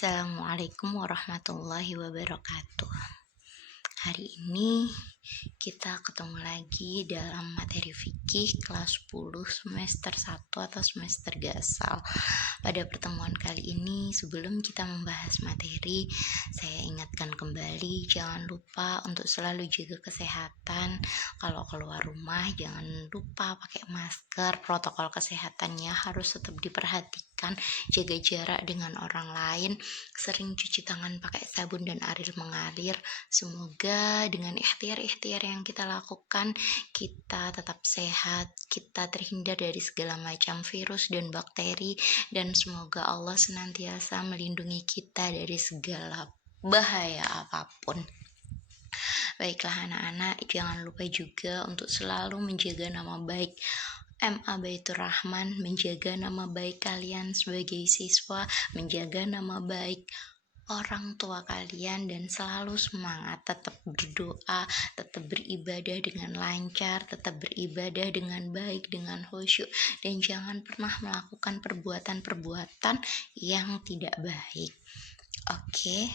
Assalamualaikum warahmatullahi wabarakatuh. Hari ini kita ketemu lagi dalam materi fikih kelas 10 semester 1 atau semester gasal. Pada pertemuan kali ini, sebelum kita membahas materi, saya ingatkan kembali jangan lupa untuk selalu jaga kesehatan. Kalau keluar rumah jangan lupa pakai masker, protokol kesehatannya harus tetap diperhatikan, jaga jarak dengan orang lain, sering cuci tangan pakai sabun dan air mengalir. Semoga dengan ikhtiar-ikhtiar yang kita lakukan, kita tetap sehat, kita terhindar dari segala macam virus dan bakteri, dan semoga Allah senantiasa melindungi kita dari segala bahaya apapun. Baiklah anak-anak, jangan lupa juga untuk selalu menjaga nama baik MA Baitur Rahman, menjaga nama baik kalian sebagai siswa, menjaga nama baik orang tua kalian, dan selalu semangat, tetap berdoa, tetap beribadah dengan lancar, tetap beribadah dengan baik, dengan khusyuk, dan jangan pernah melakukan perbuatan-perbuatan yang tidak baik. Oke,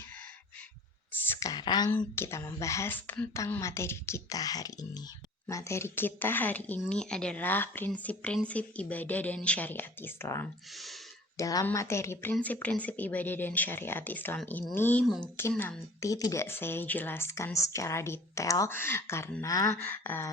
sekarang kita membahas tentang materi kita hari ini. Materi kita hari ini adalah prinsip-prinsip ibadah dan syariat Islam. Dalam materi prinsip-prinsip ibadah dan syariat Islam ini mungkin nanti tidak saya jelaskan secara detail karena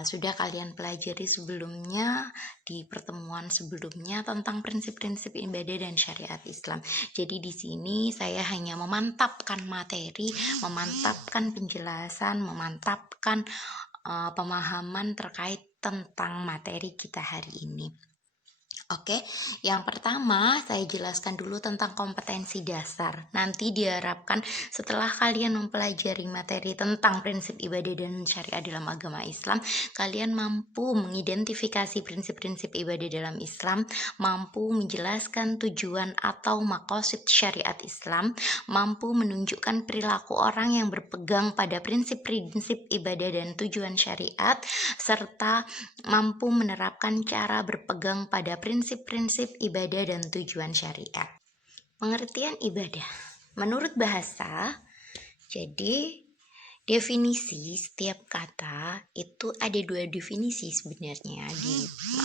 sudah kalian pelajari sebelumnya di pertemuan sebelumnya tentang prinsip-prinsip ibadah dan syariat Islam. Jadi di sini saya hanya memantapkan materi, memantapkan penjelasan, memantapkan pemahaman terkait tentang materi kita hari ini. Oke, yang pertama saya jelaskan dulu tentang kompetensi dasar. Nanti diharapkan setelah kalian mempelajari materi tentang prinsip ibadah dan syariat dalam agama Islam, kalian mampu mengidentifikasi prinsip-prinsip ibadah dalam Islam, mampu menjelaskan tujuan atau maqasid syariat Islam, mampu menunjukkan perilaku orang yang berpegang pada prinsip-prinsip ibadah dan tujuan syariat, serta mampu menerapkan cara berpegang pada prinsip-prinsip ibadah dan tujuan syariat. Pengertian ibadah menurut bahasa, jadi definisi setiap kata itu ada dua definisi sebenarnya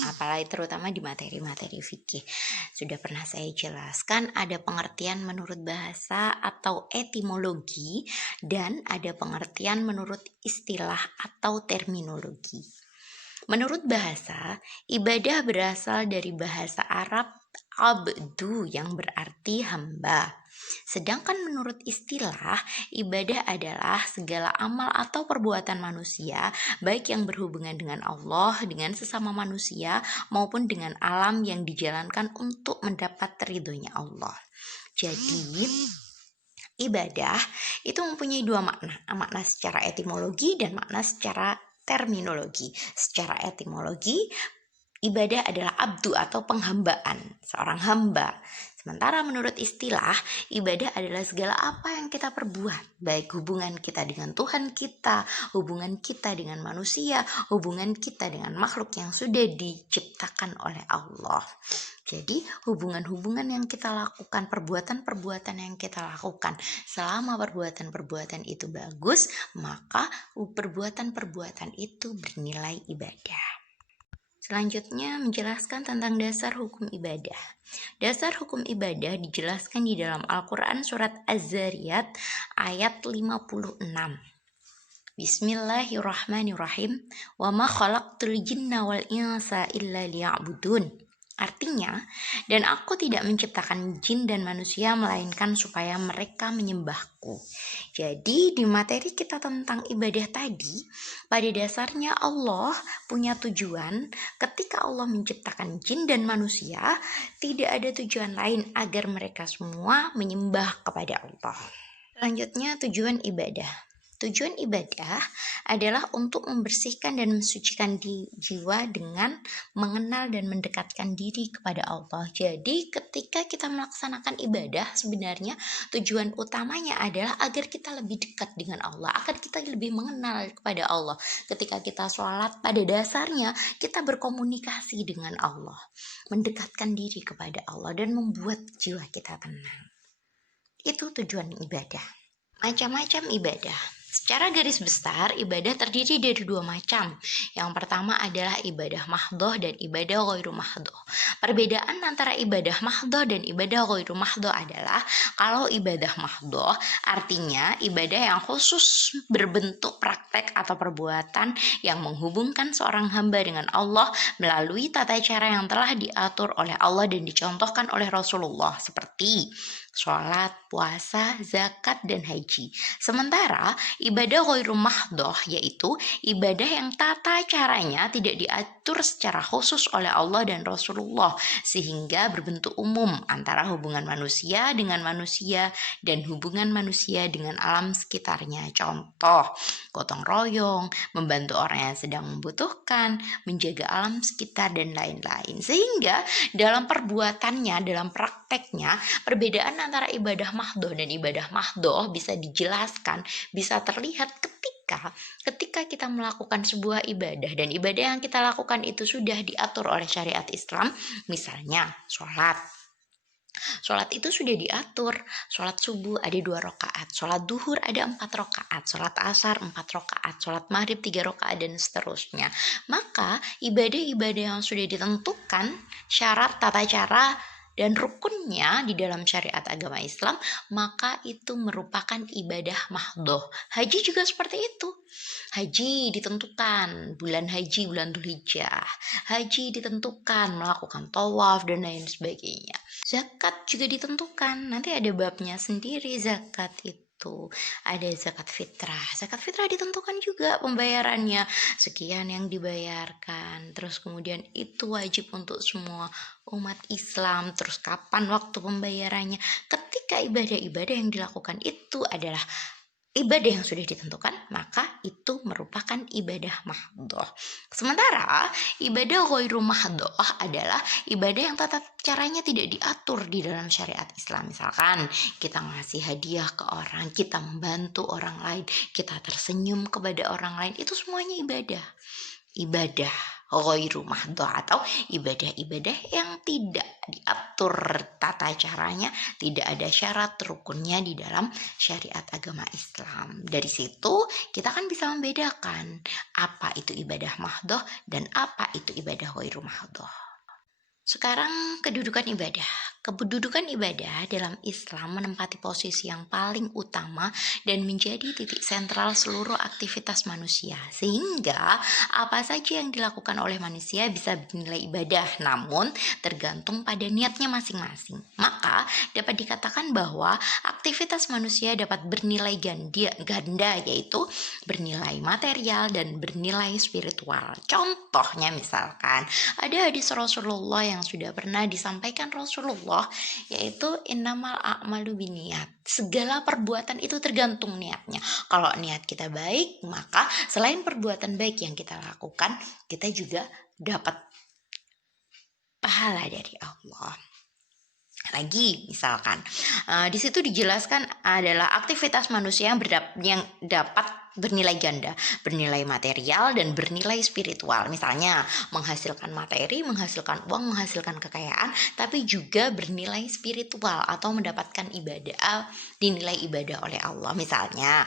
apalagi terutama di materi-materi fikih. Sudah pernah saya jelaskan, ada pengertian menurut bahasa atau etimologi dan ada pengertian menurut istilah atau terminologi. Menurut bahasa, ibadah berasal dari bahasa Arab abdu yang berarti hamba. Sedangkan menurut istilah, ibadah adalah segala amal atau perbuatan manusia, baik yang berhubungan dengan Allah, dengan sesama manusia, maupun dengan alam yang dijalankan untuk mendapat ridhonya Allah. Jadi, ibadah itu mempunyai dua makna secara etimologi dan makna secara terminologi. Secara etimologi, ibadah adalah abdu atau penghambaan, seorang hamba. Sementara menurut istilah, ibadah adalah segala apa yang kita perbuat, baik hubungan kita dengan Tuhan kita, hubungan kita dengan manusia, hubungan kita dengan makhluk yang sudah diciptakan oleh Allah. Jadi hubungan-hubungan yang kita lakukan, perbuatan-perbuatan yang kita lakukan, selama perbuatan-perbuatan itu bagus, maka perbuatan-perbuatan itu bernilai ibadah. Selanjutnya menjelaskan tentang dasar hukum ibadah. Dasar hukum ibadah dijelaskan di dalam Al-Quran surat Az-Zariyat ayat 56. Bismillahirrahmanirrahim. Wa ma khalaqtul jinna wal insa illa liya'budun. Artinya, dan aku tidak menciptakan jin dan manusia melainkan supaya mereka menyembahku. Jadi di materi kita tentang ibadah tadi, pada dasarnya Allah punya tujuan. Ketika Allah menciptakan jin dan manusia, tidak ada tujuan lain agar mereka semua menyembah kepada Allah. Selanjutnya tujuan ibadah. Tujuan ibadah adalah untuk membersihkan dan mensucikan jiwa dengan mengenal dan mendekatkan diri kepada Allah. Jadi ketika kita melaksanakan ibadah, sebenarnya tujuan utamanya adalah agar kita lebih dekat dengan Allah, agar kita lebih mengenal kepada Allah. Ketika kita sholat, pada dasarnya kita berkomunikasi dengan Allah, mendekatkan diri kepada Allah dan membuat jiwa kita tenang. Itu tujuan ibadah. Macam-macam ibadah. Secara garis besar, ibadah terdiri dari dua macam. Yang pertama adalah ibadah mahdoh dan ibadah ghairu mahdoh. Perbedaan antara ibadah mahdoh dan ibadah ghairu mahdoh adalah kalau ibadah mahdoh artinya ibadah yang khusus berbentuk praktek atau perbuatan yang menghubungkan seorang hamba dengan Allah melalui tata cara yang telah diatur oleh Allah dan dicontohkan oleh Rasulullah seperti sholat, puasa, zakat, dan haji. Sementara ibadah ghairu mahdoh yaitu ibadah yang tata caranya tidak diatur secara khusus oleh Allah dan Rasulullah sehingga berbentuk umum antara hubungan manusia dengan manusia dan hubungan manusia dengan alam sekitarnya. Contoh, gotong royong, membantu orang yang sedang membutuhkan, menjaga alam sekitar, dan lain-lain. Sehingga dalam perbuatannya, dalam prakteknya, perbedaan antara ibadah mahdoh dan ibadah mahdoh bisa dijelaskan, bisa terlihat ketika kita melakukan sebuah ibadah dan ibadah yang kita lakukan itu sudah diatur oleh syariat Islam. Misalnya sholat itu sudah diatur. Sholat subuh ada 2 rakaat, sholat duhur ada 4 rakaat, sholat asar 4 rakaat, sholat maghrib 3 rakaat, dan seterusnya. Maka ibadah-ibadah yang sudah ditentukan syarat, tata cara, dan rukunnya di dalam syariat agama Islam, maka itu merupakan ibadah mahdoh. Haji juga seperti itu. Haji ditentukan bulan haji, bulan Dzulhijjah. Haji ditentukan melakukan tawaf dan lain sebagainya. Zakat juga ditentukan, nanti ada babnya sendiri zakat itu. Ada zakat fitrah. Zakat fitrah ditentukan juga pembayarannya, sekian yang dibayarkan. Terus kemudian itu wajib untuk semua umat Islam. Terus kapan waktu pembayarannya? Ketika ibadah-ibadah yang dilakukan itu adalah ibadah yang sudah ditentukan, maka itu merupakan ibadah mahdoh. Sementara ibadah ghairu mahdoh adalah ibadah yang tata caranya tidak diatur di dalam syariat Islam. Misalkan kita ngasih hadiah ke orang, kita membantu orang lain, kita tersenyum kepada orang lain, itu semuanya ibadah. Ibadah ghairu mahdoh atau ibadah-ibadah yang tidak diatur tata caranya, tidak ada syarat rukunnya di dalam syariat agama Islam. Dari situ kita kan bisa membedakan apa itu ibadah mahdoh dan apa itu ibadah ghairu mahdoh. Sekarang kedudukan ibadah. Kedudukan ibadah dalam Islam menempati posisi yang paling utama dan menjadi titik sentral seluruh aktivitas manusia. Sehingga apa saja yang dilakukan oleh manusia bisa bernilai ibadah, namun tergantung pada niatnya masing-masing. Maka dapat dikatakan bahwa aktivitas manusia dapat bernilai ganda, yaitu bernilai material dan bernilai spiritual. Contohnya misalkan ada hadis Rasulullah yang sudah pernah disampaikan Rasulullah, yaitu innamal a'malu binniyat. Segala perbuatan itu tergantung niatnya. Kalau niat kita baik, maka selain perbuatan baik yang kita lakukan, kita juga dapat pahala dari Allah. Lagi misalkan di situ dijelaskan adalah aktivitas manusia yang dapat bernilai ganda, bernilai material dan bernilai spiritual. Misalnya menghasilkan materi, menghasilkan uang, menghasilkan kekayaan, tapi juga bernilai spiritual atau mendapatkan ibadah, dinilai ibadah oleh Allah. Misalnya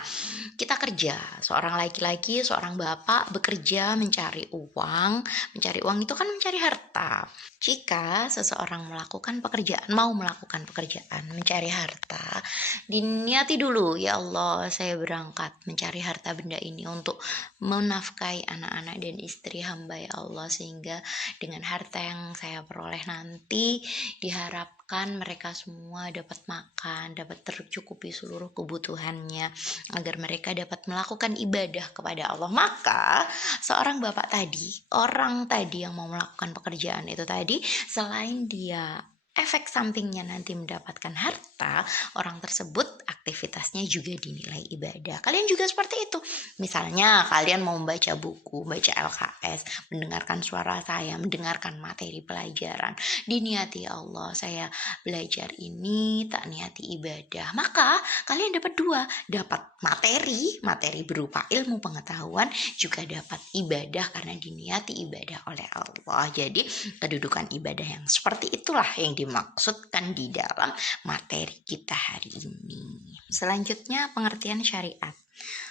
kita kerja, seorang laki-laki, seorang bapak bekerja mencari uang. Mencari uang itu kan mencari harta. Jika seseorang mau melakukan pekerjaan mencari harta, diniati dulu, ya Allah, saya berangkat mencari harta benda ini untuk menafkahi anak-anak dan istri hamba, ya Allah, sehingga dengan harta yang saya peroleh nanti diharapkan mereka semua dapat makan, dapat tercukupi seluruh kebutuhannya, agar mereka dapat melakukan ibadah kepada Allah. Maka seorang bapak tadi, orang tadi yang mau melakukan pekerjaan itu tadi, selain dia efek sampingnya nanti mendapatkan harta, orang tersebut aktivitasnya juga dinilai ibadah. Kalian juga seperti itu. Misalnya kalian mau membaca buku, baca LKS, mendengarkan suara saya, mendengarkan materi pelajaran, diniati Allah, saya belajar ini tak niati ibadah. Maka kalian dapat dua, dapat materi berupa ilmu pengetahuan, juga dapat ibadah karena diniati ibadah oleh Allah. Jadi kedudukan ibadah yang seperti itulah yang dimaksudkan di dalam materi kita hari ini. Selanjutnya, pengertian syariat.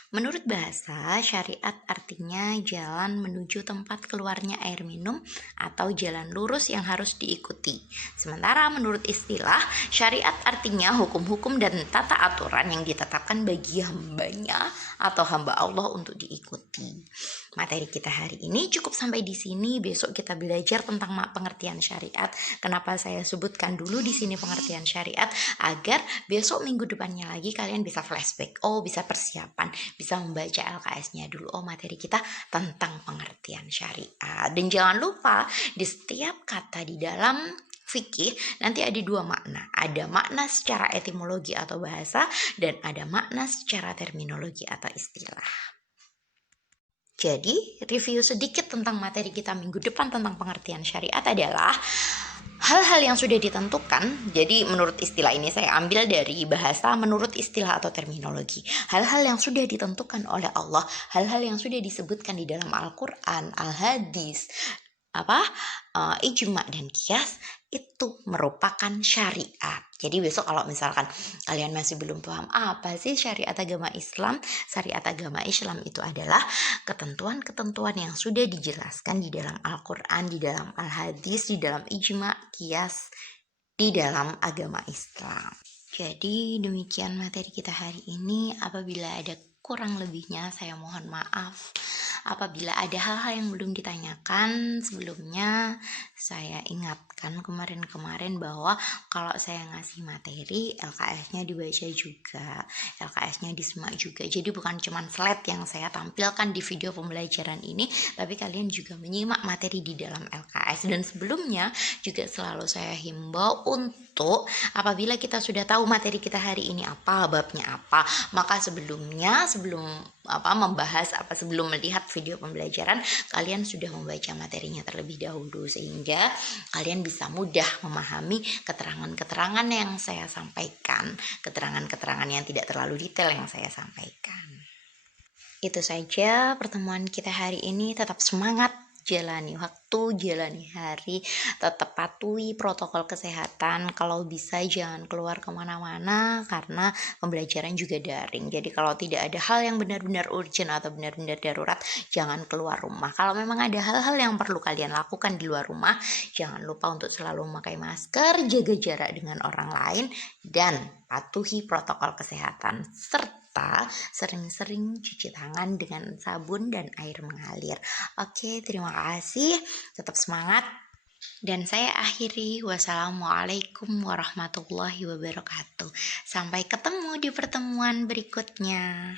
Menurut bahasa, syariat artinya jalan menuju tempat keluarnya air minum atau jalan lurus yang harus diikuti. Sementara menurut istilah, syariat artinya hukum-hukum dan tata aturan yang ditetapkan bagi hambanya atau hamba Allah untuk diikuti. Materi kita hari ini cukup sampai di sini. Besok kita belajar tentang pengertian syariat. Kenapa saya sebutkan dulu di sini pengertian syariat? Agar besok minggu depannya lagi kalian bisa flashback. Oh, bisa persiapan, bisa membaca LKS-nya dulu. Oh, materi kita tentang pengertian syariat. Dan jangan lupa di setiap kata di dalam fikih nanti ada dua makna. Ada makna secara etimologi atau bahasa dan ada makna secara terminologi atau istilah. Jadi, review sedikit tentang materi kita minggu depan tentang pengertian syariat adalah hal-hal yang sudah ditentukan. Jadi menurut istilah ini saya ambil dari bahasa menurut istilah atau terminologi. Hal-hal yang sudah ditentukan oleh Allah, hal-hal yang sudah disebutkan di dalam Al-Quran, Al-Hadis, ijma dan qiyas itu merupakan syariat. Jadi besok kalau misalkan kalian masih belum paham apa sih syariat agama Islam, syariat agama Islam itu adalah ketentuan-ketentuan yang sudah dijelaskan di dalam Al-Quran, di dalam Al-Hadis, di dalam ijma, qiyas, di dalam agama Islam. Jadi demikian materi kita hari ini. Apabila ada kurang lebihnya saya mohon maaf. Apabila ada hal-hal yang belum ditanyakan sebelumnya, saya ingatkan kemarin-kemarin bahwa kalau saya ngasih materi, LKS-nya dibaca juga, LKS-nya disimak juga. Jadi bukan cuma slide yang saya tampilkan di video pembelajaran ini, tapi kalian juga menyimak materi di dalam LKS. Dan sebelumnya juga selalu saya himbau untuk apabila kita sudah tahu materi kita hari ini apa, babnya apa, maka sebelum melihat video pembelajaran, kalian sudah membaca materinya terlebih dahulu sehingga kalian bisa mudah memahami keterangan-keterangan yang saya sampaikan, keterangan-keterangan yang tidak terlalu detail yang saya sampaikan. Itu saja pertemuan kita hari ini. Tetap semangat, jalani waktu, jalani hari, tetap patuhi protokol kesehatan. Kalau bisa jangan keluar kemana-mana karena pembelajaran juga daring. Jadi kalau tidak ada hal yang benar-benar urgent atau benar-benar darurat, jangan keluar rumah. Kalau memang ada hal-hal yang perlu kalian lakukan di luar rumah, jangan lupa untuk selalu memakai masker, jaga jarak dengan orang lain, dan patuhi protokol kesehatan serta sering-sering cuci tangan dengan sabun dan air mengalir. Oke, terima kasih. Tetap semangat. Dan saya akhiri. Wassalamualaikum warahmatullahi wabarakatuh. Sampai ketemu di pertemuan berikutnya.